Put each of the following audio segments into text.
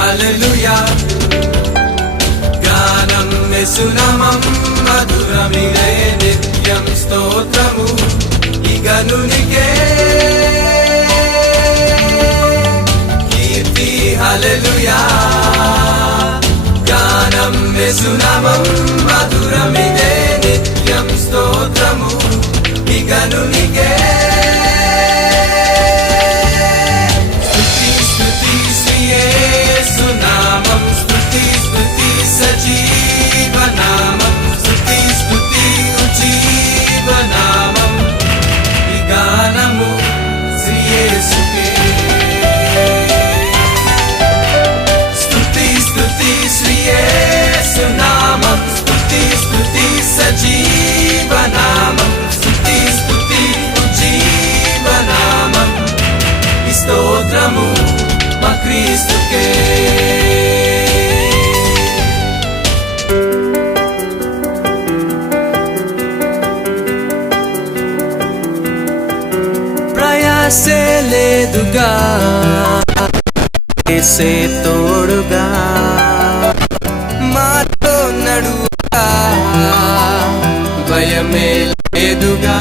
హల్లెలూయా గానం యేసునామం మధురమిదే నిత్యం స్తోత్రము ఇగనునికే కీర్తి హల్లెలూయా గానం యేసునామం మధురమిదే నిత్యం స్తోత్రము ఇగనునికే నామం స్తుతి స్తుతి సజీవనామం స్తుతి స్తుతి ఉజ్జీవనామం ఈ గానము శ్రీ యేసుకే స్తుతి స్తుతి శ్రీ యేసునామం స్తుతి స్తుతి సజీవనామం స్తుతి స్తుతి ఉజ్జీవనామం ఈ స్తోత్రము మా క్రీస్తుకే ప్రయాసే లేదుగా యేసే తోడుగా మాతో నడువుగా భయమే లేదుగా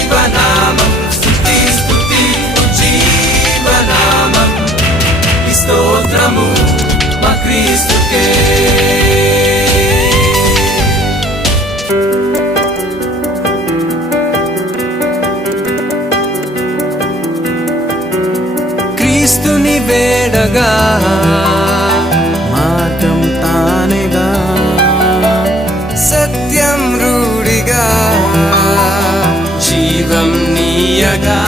జీవనామం స్తుతి స్తుతి ఉజ్జీవనామం ఈ స్తోత్రము మా క్రీస్తుకే క్రీస్తుని వేడగా మార్గం తానేగా సత్యం రూఢిగా జీవం నీయగా